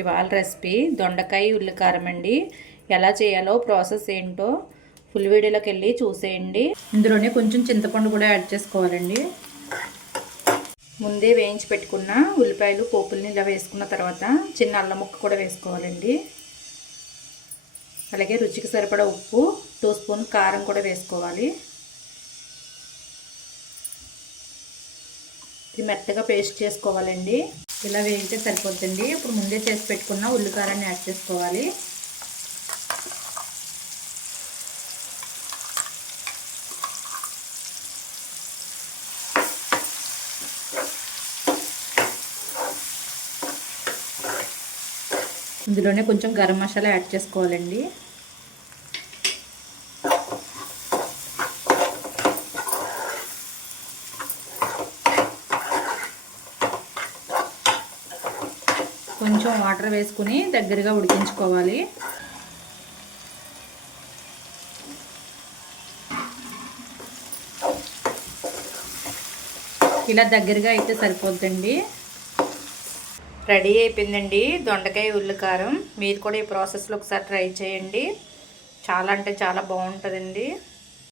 ఇవాళ రెసిపీ దొండకాయ ఉల్లికారం అండి. ఎలా చేయాలో ప్రాసెస్ ఏంటో ఫుల్ వీడియోలోకి వెళ్ళి చూసేయండి. ఇందులోనే కొంచెం చింతపండు కూడా యాడ్ చేసుకోవాలండి. ముందే వేయించి పెట్టుకున్న ఉల్లిపాయలు పోపుల్ని ఇలా వేసుకున్న తర్వాత చిన్న అల్లం ముక్క కూడా వేసుకోవాలండి. అలాగే రుచికి సరిపడా ఉప్పు, 2 స్పూన్ కారం కూడా వేసుకోవాలి. ఇది మెత్తగా పేస్ట్ చేసుకోవాలండి. ఇలా వేయితే సరిపోతుంది. ఇప్పుడు ముందే చేసి పెట్టుకున్న ఉల్లికారాన్ని యాడ్ చేసుకోవాలి. ఇందులోనే కొంచెం గరం మసాలా యాడ్ చేసుకోవాలండి. కొంచెం వాటర్ వేసుకుని దగ్గరగా ఉడికించుకోవాలి. ఇలా దగ్గరగా అయితే సరిపోద్దండి. రెడీ అయిపోయిందండి దొండకాయ ఉల్లికారం. మీరు కూడా ఈ ప్రాసెస్లో ఒకసారి ట్రై చేయండి. చాలా అంటే చాలా బాగుంటుందండి.